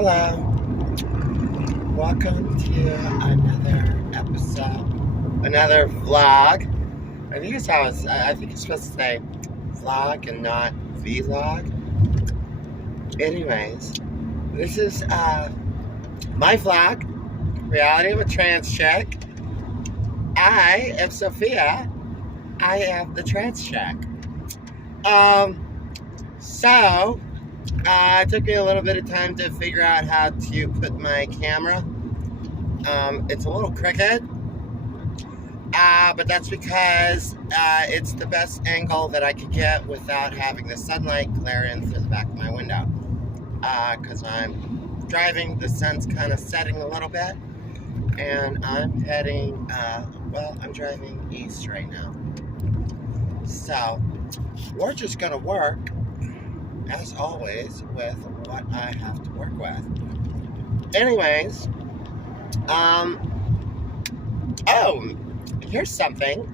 Hello, welcome to another episode, another vlog. I think it's I think it's supposed to say vlog and not vlog. Anyways, this is my vlog, reality of a trans chick. I am Sophia. I am the trans chick. So it took me a little bit of time to figure out how to put my camera. It's a little crooked, but that's because it's the best angle that I could get without having the sunlight glare in through the back of my window. Because I'm driving, the sun's kind of setting a little bit, and I'm heading, I'm driving east right now. So, we're just going to work, as always, with what I have to work with. Anyways, here's something.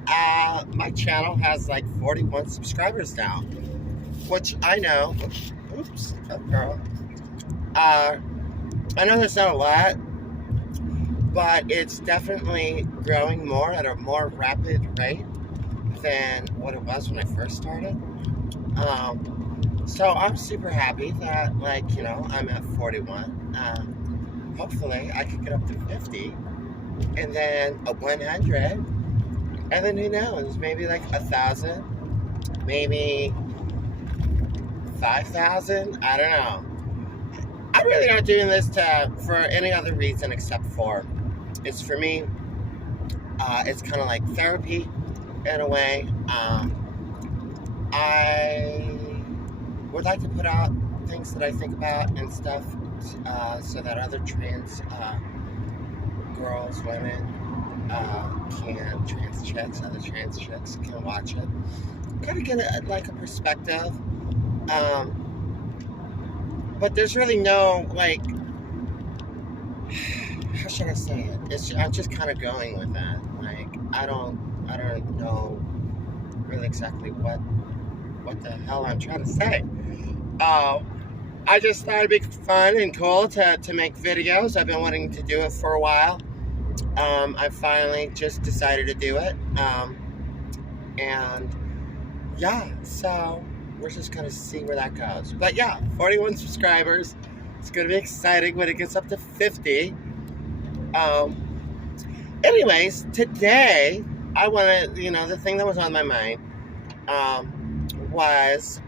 My channel has like 41 subscribers now, which I know, oops, oh girl. I know that's not a lot, but it's definitely growing more at a more rapid rate than what it was when I first started. So I'm super happy that, I'm at 41. Hopefully I could get up to 50, and then a 100, and then who knows, maybe like 1,000, maybe 5,000. I don't know. I'm really not doing this for any other reason except for it's for me. It's kind of like therapy in a way. I would like to put out things that I think about and stuff, so that other trans girls, women, other trans chicks can watch it. Kind of get a perspective. But there's really no, how should I say it? I'm just kind of going with that. I don't know really exactly what the hell I'm trying to say. I just thought it'd be fun and cool to make videos. I've been wanting to do it for a while. I finally just decided to do it. And yeah, so we're just gonna see where that goes. But yeah, 41 subscribers. It's gonna be exciting when it gets up to 50. Anyways, today I wanna, the thing that was on my mind was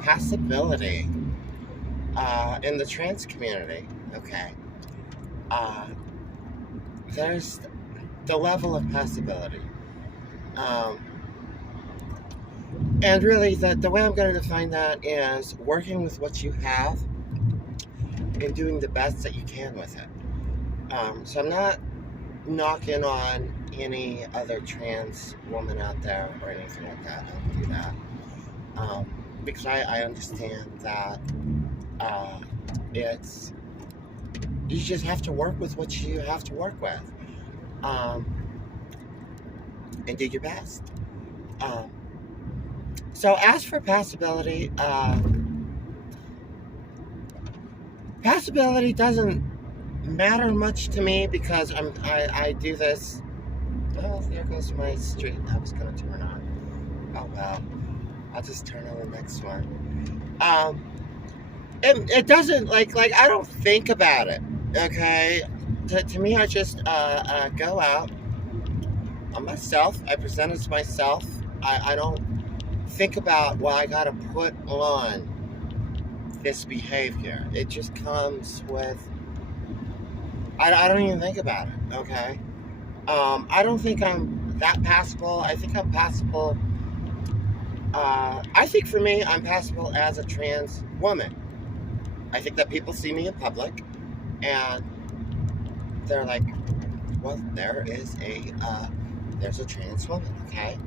passability in the trans community. Okay. There's the level of passability. And really, the way I'm going to define that is working with what you have and doing the best that you can with it. So I'm not knocking on any other trans woman out there or anything like that. I don't do that. Because I understand that you just have to work with what you have to work with. And do your best. So as for passability, passability doesn't matter much to me because I do this. Oh, there goes my street. I was gonna turn on. Oh well, I'll just turn on the next one. It doesn't I don't think about it. Okay, to me, I just go out on myself. I present as myself. I don't think about, well, I gotta put on this behavior. It just comes with. I don't even think about it. Okay, I don't think I'm that passable. I think I'm passable. I think for me, I'm passable as a trans woman. I think that people see me in public, and they're like, well, there's a trans woman, okay?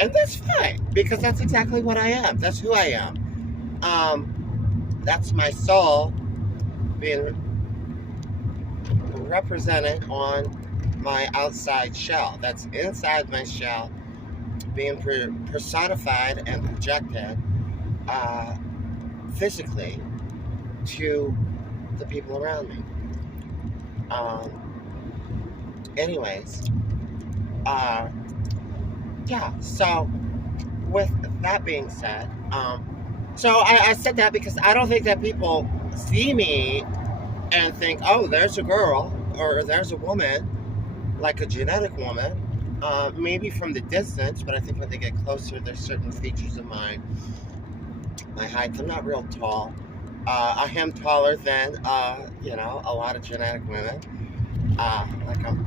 And that's fine, because that's exactly what I am. That's who I am. That's my soul being represented on my outside shell. That's inside my shell being personified and projected physically to the people around me. Anyways, yeah, so with that being said, so I said that because I don't think that people see me and think, oh, there's a girl or there's a woman, like a genetic woman, maybe from the distance, but I think when they get closer, there's certain features of my height. I'm not real tall. I am taller than, a lot of genetic women. Like I'm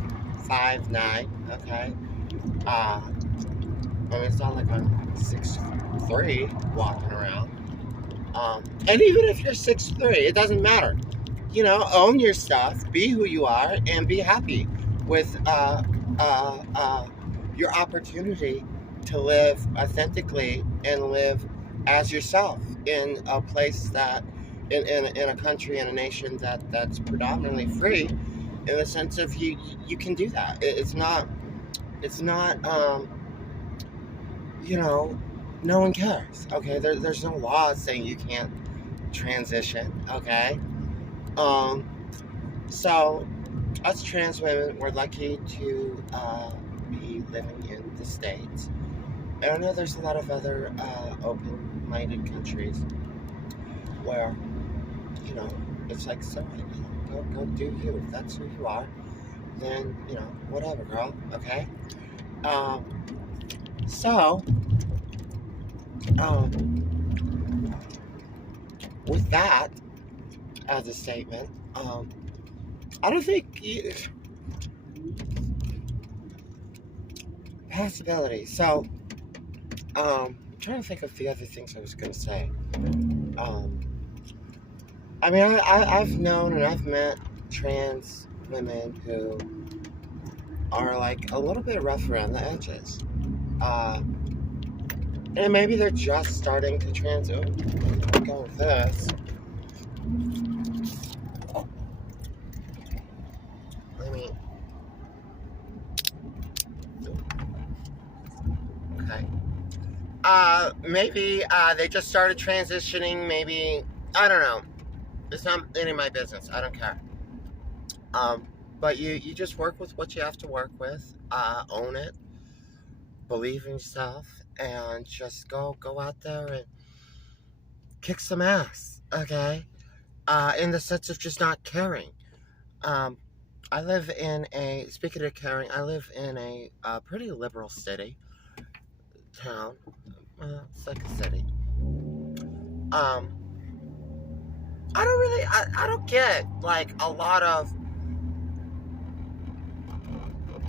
5'9", okay? I mean, it's not like I'm 6'3" walking around. And even if you're 6'3", it doesn't matter. Own your stuff, be who you are, and be happy with your opportunity to live authentically and live as yourself in a place that, in a country, in a nation that's predominantly free, in the sense of you can do that. It's not no one cares, okay? There's no law saying you can't transition, okay? So us trans women, we're lucky to be living in the States. And I know there's a lot of other open-minded countries where, it's like, so go do you. If that's who you are, then, whatever, girl, okay? So, with that as a statement, I don't think possibility. So, I'm trying to think of the other things I was going to say. I mean, I've known and I've met trans women who are like a little bit rough around the edges. And maybe they're just starting to go with this. Okay. Maybe they just started transitioning. Maybe, I don't know. It's not any of my business. I don't care. But you just work with what you have to work with. Own it. Believe in yourself, and just go out there and kick some ass. Okay. In the sense of just not caring. I live in speaking of caring, I live in a pretty liberal town. It's like a city. I don't get, like, a lot of,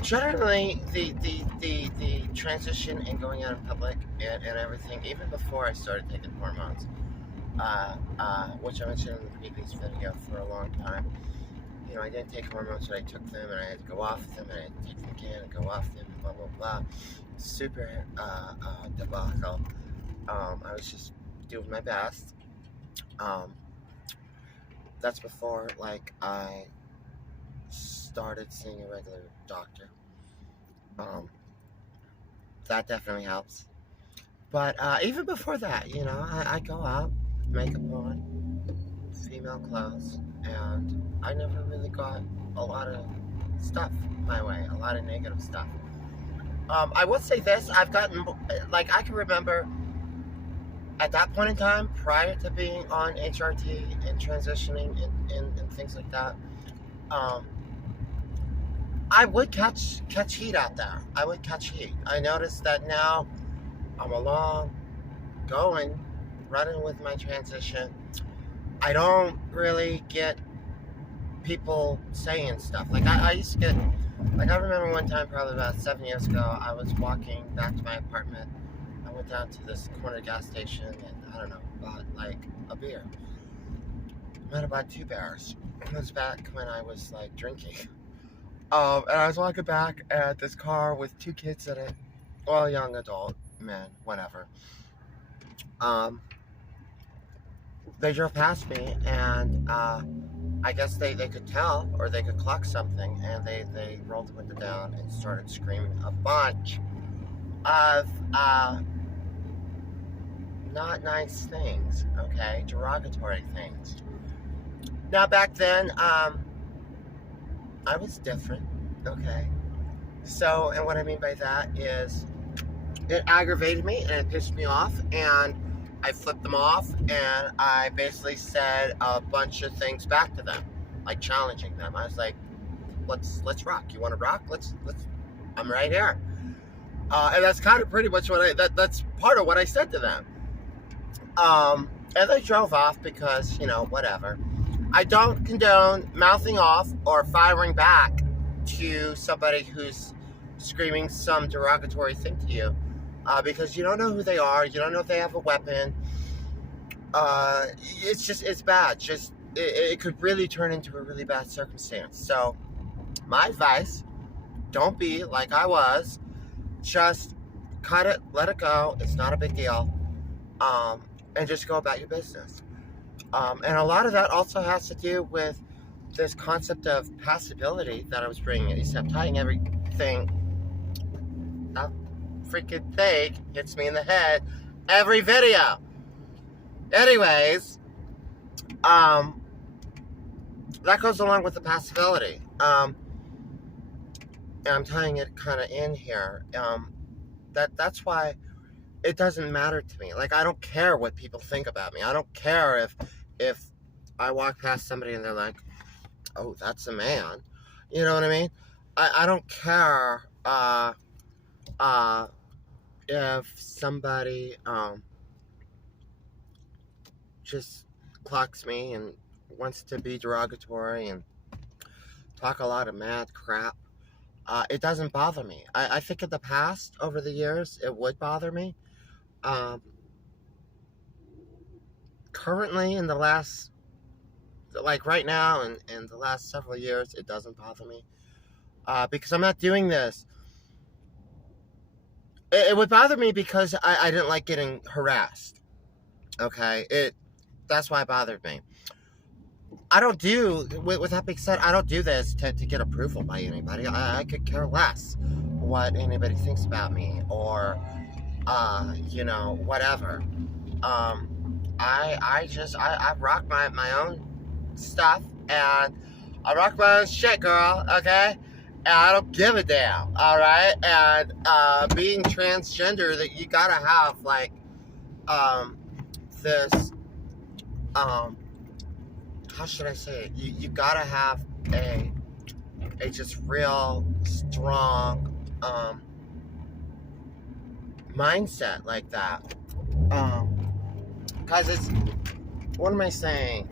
generally, the transition and going out in public and everything, even before I started taking hormones, which I mentioned in the previous video, for a long time. I didn't take hormones, but I took them, and I had to go off them, and I had to take them again and go off them, and blah, blah, blah. Super debacle. I was just doing my best. That's before, like, I started seeing a regular doctor. That definitely helps. But even before that, I go out, makeup on, female clothes, and I never really got a lot of stuff my way, a lot of negative stuff. I would say this, I've gotten, like, I can remember at that point in time, prior to being on HRT and transitioning and things like that, I would catch heat out there. I would catch heat. I noticed that now I'm along, running with my transition. I don't really get people saying stuff. Like, I used to get, like, I remember one time, probably about 7 years ago, I was walking back to my apartment. I went down to this corner gas station and, I don't know, bought, like, a beer. I had about 2 bears. It was back when I was, like, drinking. And I was walking back at this car with 2 kids in it. Well, young adult men, whatever. They drove past me, and I guess they could tell, or they could clock something, and they rolled the window down and started screaming a bunch of not nice things, okay? Derogatory things. Now, back then, I was different, okay? So, and what I mean by that is it aggravated me and it pissed me off, and I flipped them off, and I basically said a bunch of things back to them, like challenging them. I was like, let's rock. You want to rock? Let's. I'm right here. And that's kind of pretty much what that's part of what I said to them. And they drove off because, whatever. I don't condone mouthing off or firing back to somebody who's screaming some derogatory thing to you, because you don't know who they are. You don't know if they have a weapon. It's bad. It could really turn into a really bad circumstance. So my advice, don't be like I was. Just cut it, let it go. It's not a big deal. And just go about your business. And a lot of that also has to do with this concept of passability that I was bringing. Except tying everything, that freaking thing hits me in the head every video. Anyways, that goes along with the passability. And I'm tying it kind of in here. That's why it doesn't matter to me. Like, I don't care what people think about me. I don't care if I walk past somebody and they're like, oh, that's a man. You know what I mean? I don't care if somebody just clocks me and wants to be derogatory and talk a lot of mad crap. It doesn't bother me. I think in the past, over the years, it would bother me. Currently, in the last, like right now, and in the last several years, it doesn't bother me. Because I'm not doing this. It would bother me because I didn't like getting harassed. Okay? That's why it bothered me. I don't do, with that being said, I don't do this to get approval by anybody. I could care less what anybody thinks about me, or, whatever. I rock my own stuff, and I rock my own shit, girl, okay? And I don't give a damn, alright? And, being transgender, that you gotta have, like, this, how should I say it? You gotta have a just real strong mindset like that. Cause it's, what am I saying?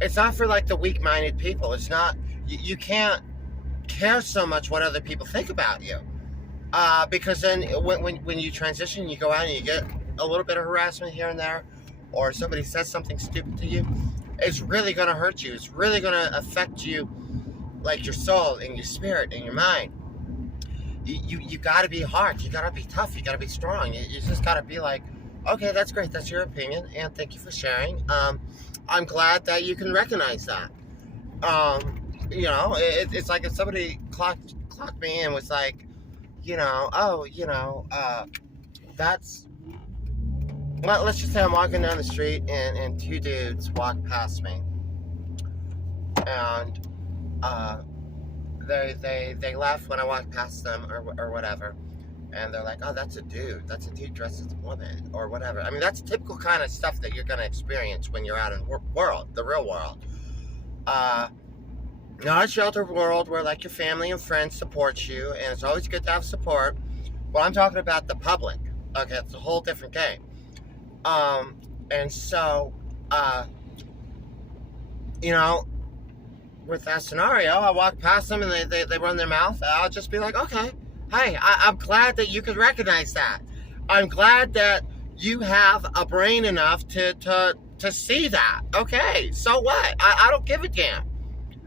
It's not for like the weak-minded people. It's not, you can't care so much what other people think about you. Because then when you transition, you go out and you get a little bit of harassment here and there, or somebody says something stupid to you, it's really going to hurt you. It's really going to affect you, like your soul and your spirit and your mind. You got to be hard. You got to be tough. You got to be strong. You just got to be like, okay, that's great. That's your opinion, and thank you for sharing. I'm glad that you can recognize that. It's like if somebody clocked me and was like, that's... Well, let's just say I'm walking down the street and two dudes walk past me, and they laugh when I walk past them or whatever, and they're like, oh, that's a dude dressed as a woman or whatever. I mean, that's typical kind of stuff that you're gonna experience when you're out in the real world. Not a sheltered world where like your family and friends support you, and it's always good to have support. Well, I'm talking about the public. Okay, it's a whole different game. And so, with that scenario, I walk past them and they run their mouth. I'll just be like, okay, hey, I'm glad that you could recognize that. I'm glad that you have a brain enough to see that. Okay, so what? I don't give a damn.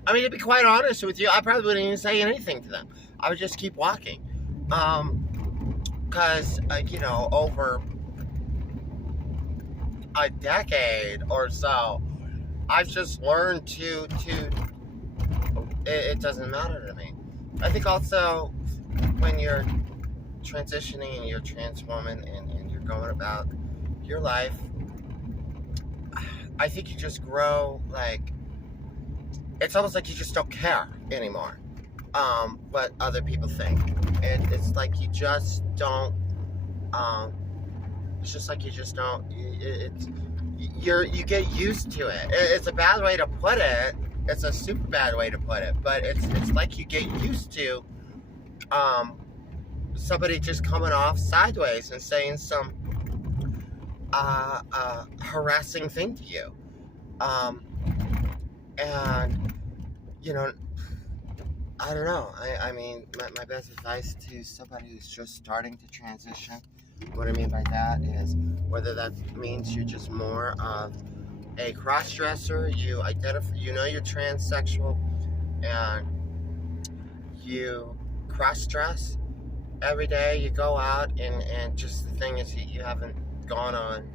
I mean, to be quite honest with you, I probably wouldn't even say anything to them. I would just keep walking. Because, over a decade or so, I've just learned to it doesn't matter to me. I think also when you're transitioning and you're a trans woman and you're going about your life, I think you just grow, like, it's almost like you just don't care anymore what other people think. It's like you just don't, it's just like you just don't, you get used to it. It's a bad way to put it. It's a super bad way to put it, but it's like you get used to somebody just coming off sideways and saying some harassing thing to you. And, you know, I don't know. I mean, my best advice to somebody who's just starting to transition, what I mean by that is whether that means you're just more of a cross-dresser, you identify, you know you're transsexual, and you cross-dress every day, you go out, and just the thing is you haven't gone on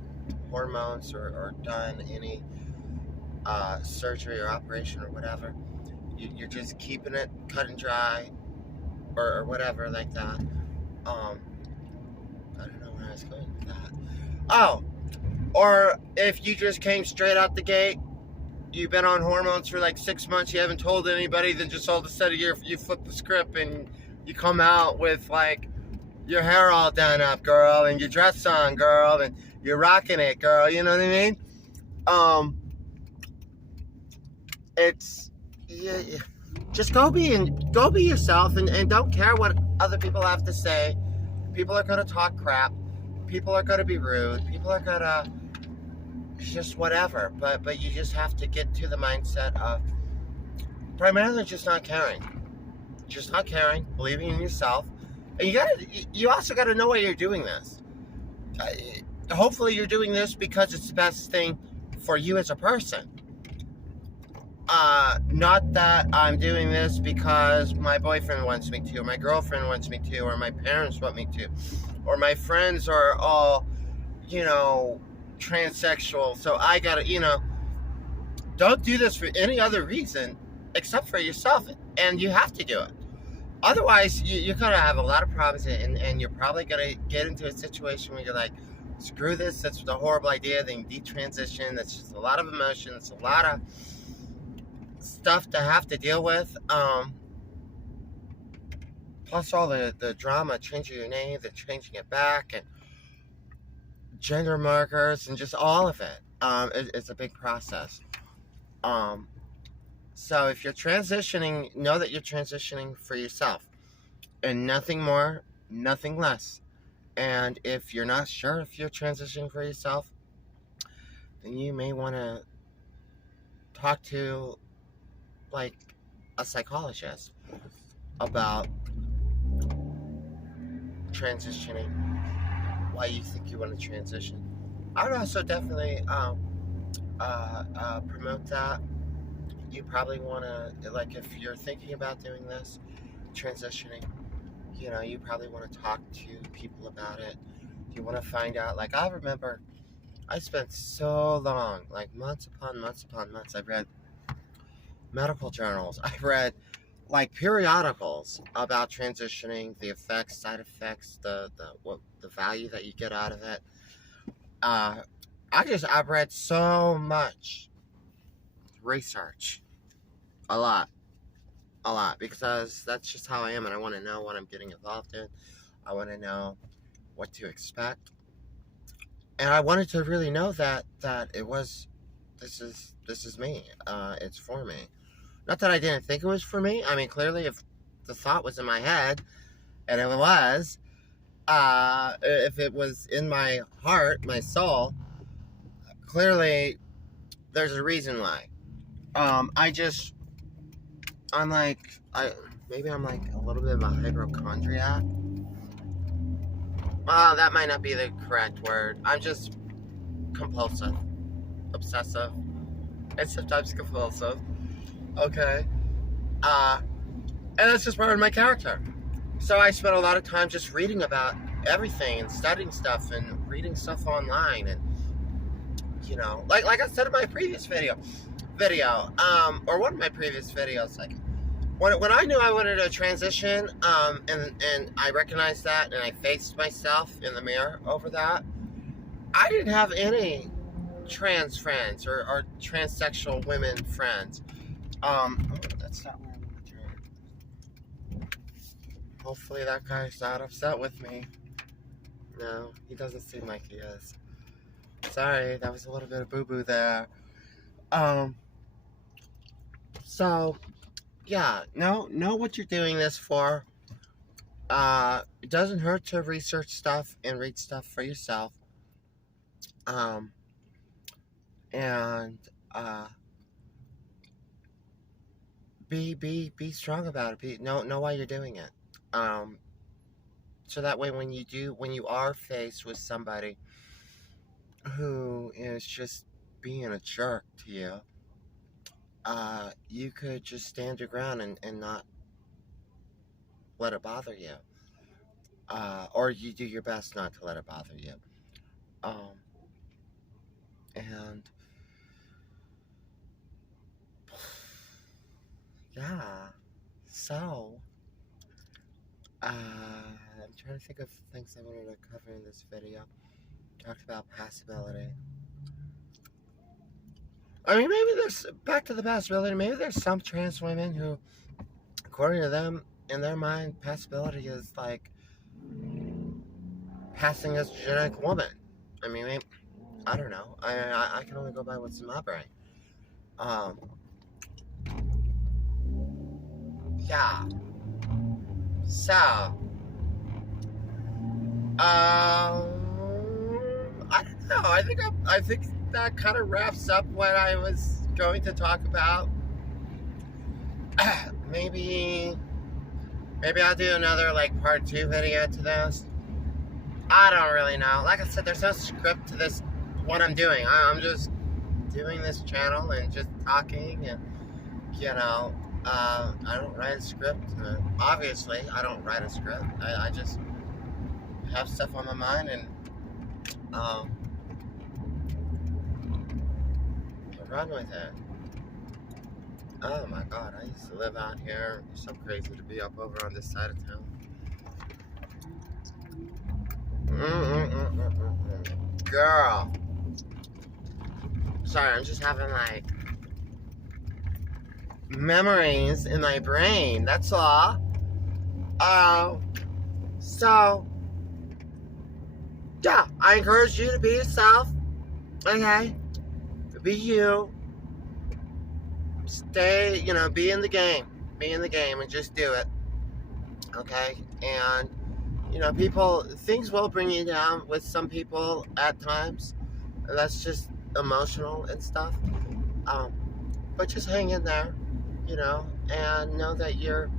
hormones or done any surgery or operation or whatever. You're just keeping it cut and dry or whatever like that. I don't know where I was going with that. Oh, or if you just came straight out the gate, you've been on hormones for like 6 months, you haven't told anybody, then just all of a sudden you flip the script and you come out with like your hair all done up, girl, and your dress on, girl, and you're rocking it, girl, you know what I mean? It's, yeah, just go be yourself and don't care what other people have to say. People are going to talk crap. People are going to be rude. People are going to just whatever. But you just have to get to the mindset of primarily just not caring. Just not caring, believing in yourself. And you also got to know why you're doing this. Hopefully you're doing this because it's the best thing for you as a person. Not that I'm doing this because my boyfriend wants me to, or my girlfriend wants me to, or my parents want me to, or my friends are all, transsexual, so I gotta, don't do this for any other reason except for yourself, and you have to do it. Otherwise, you're gonna have a lot of problems, and you're probably gonna get into a situation where you're like, screw this, that's a horrible idea, then you detransition, that's just a lot of emotion, it's a lot of stuff to have to deal with, plus all the drama, changing your name, then changing it back, and gender markers, and just all of it. It's a big process. So if you're transitioning, know that you're transitioning for yourself, and nothing more, nothing less. And if you're not sure if you're transitioning for yourself, then you may want to talk to like a psychologist about transitioning, why you think you want to transition. I would also definitely promote that. You probably want to, like, if you're thinking about doing this, transitioning, you probably want to talk to people about it. You want to find out, like, I remember I spent so long, like months upon months upon months, I read medical journals, I read like periodicals about transitioning, the effects, side effects, the value that you get out of it. I've read so much research, a lot, because that's just how I am, and I want to know what I'm getting involved in. I want to know what to expect, and I wanted to really know that it was, this is me. It's for me. Not that I didn't think it was for me. I mean, clearly, if the thought was in my head, and it was, if it was in my heart, my soul, clearly, there's a reason why. Maybe I'm like a little bit of a hypochondriac. Well, that might not be the correct word. I'm just compulsive, obsessive, and sometimes compulsive. Okay. And that's just part of my character. So I spent a lot of time just reading about everything and studying stuff and reading stuff online, and like I said in my previous video, or one of my previous videos, like when I knew I wanted to transition, and I recognized that, and I faced myself in the mirror over that, I didn't have any trans friends or transsexual women friends. That's not where I want to turn. Hopefully that guy's not upset with me. No, he doesn't seem like he is. Sorry, that was a little bit of boo-boo there. So, yeah, know what you're doing this for. It doesn't hurt to research stuff and read stuff for yourself. Um, and, be strong about it. Know why you're doing it. So that way when you are faced with somebody who is just being a jerk to you, you could just stand your ground and not let it bother you. Or you do your best not to let it bother you. And yeah, so I'm trying to think of things I wanted to cover in this video. Talked about possibility. I mean, maybe there's, back to the possibility, maybe there's some trans women who, according to them, in their mind, possibility is like passing as a genetic woman. I mean, maybe, I don't know. I can only go by what's in my brain. Yeah. So, I don't know. I think that kind of wraps up what I was going to talk about. Maybe I'll do another like part 2 video to this. I don't really know. Like I said, there's no script to this, what I'm doing. I'm just doing this channel and just talking, and you know, I don't write a script. Obviously, I don't write a script. I just have stuff on my mind, and run with it. Oh my God, I used to live out here. It's so crazy to be up over on this side of town. Girl. Sorry, I'm just having like memories in my brain. That's all. So yeah, I encourage you to be yourself. Okay? Be you. Stay, be in the game. Be in the game and just do it. Okay? And things will bring you down with some people at times. That's just emotional and stuff. But just hang in there, and know that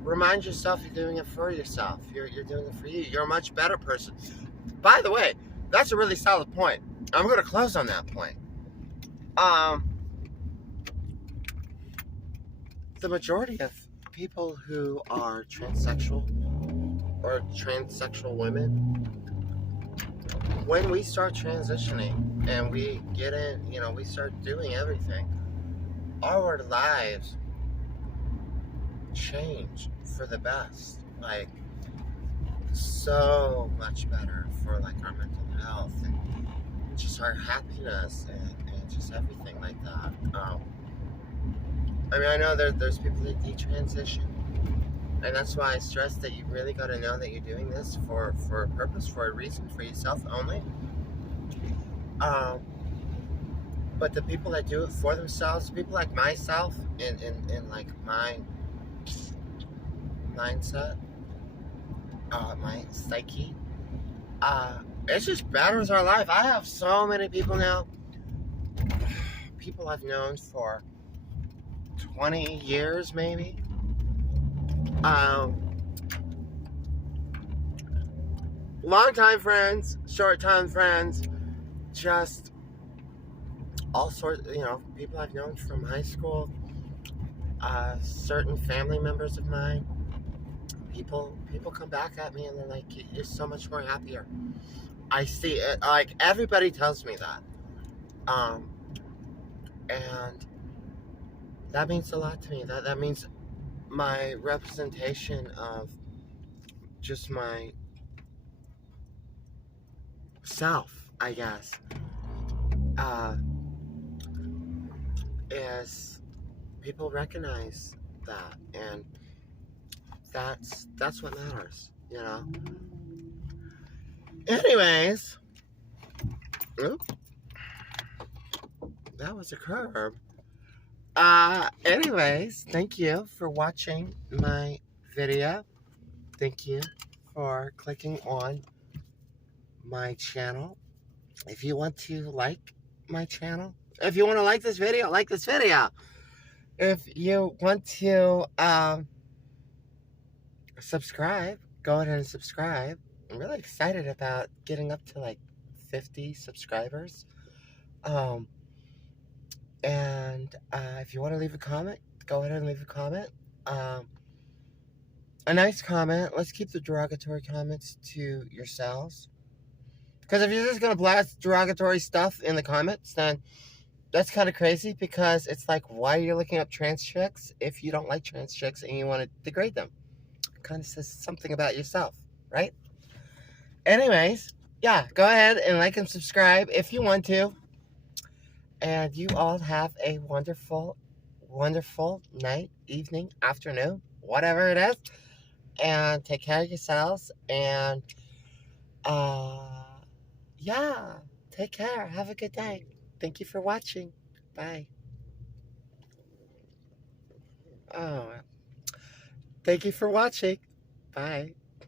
remind yourself you're doing it for yourself. You're doing it for you. You're a much better person. By the way, that's a really solid point. I'm going to close on that point. The majority of people who are transsexual or transsexual women, when we start transitioning and we get in, we start doing everything, our lives change for the best. Like, so much better for like our mental health and just our happiness and just everything like that. I mean, I know there's people that detransition, and that's why I stress that you really got to know that you're doing this for a purpose, for a reason, for yourself only. But the people that do it for themselves, people like myself, in like my mindset, my psyche, it just betters our life. I have so many people now, people I've known for 20 years maybe, long time friends, short time friends, just all sorts, people I've known from high school, certain family members of mine. People come back at me and they're like, you're so much more happier. I see it, like everybody tells me that, and that means a lot to me. That means my representation of just my self, I guess, uh, is people recognize that, and that's what matters, you know. Anyways, oop, that was a curb. Anyways, thank you for watching my video. Thank you for clicking on my channel. If you want to like my channel, if you want to like this video, like this video. If you want to subscribe, go ahead and subscribe. I'm really excited about getting up to like 50 subscribers. Um, and if you want to leave a comment, go ahead and leave a comment. A nice comment. Let's keep the derogatory comments to yourselves. Because if you're just going to blast derogatory stuff in the comments, then that's kind of crazy, because it's like, why are you looking up trans chicks if you don't like trans chicks and you want to degrade them? It kind of says something about yourself, right? Anyways, yeah, go ahead and like and subscribe if you want to. And you all have a wonderful, wonderful night, evening, afternoon, whatever it is. And take care of yourselves. And, yeah, take care. Have a good day. Thank you for watching. Bye. Oh, thank you for watching. Bye.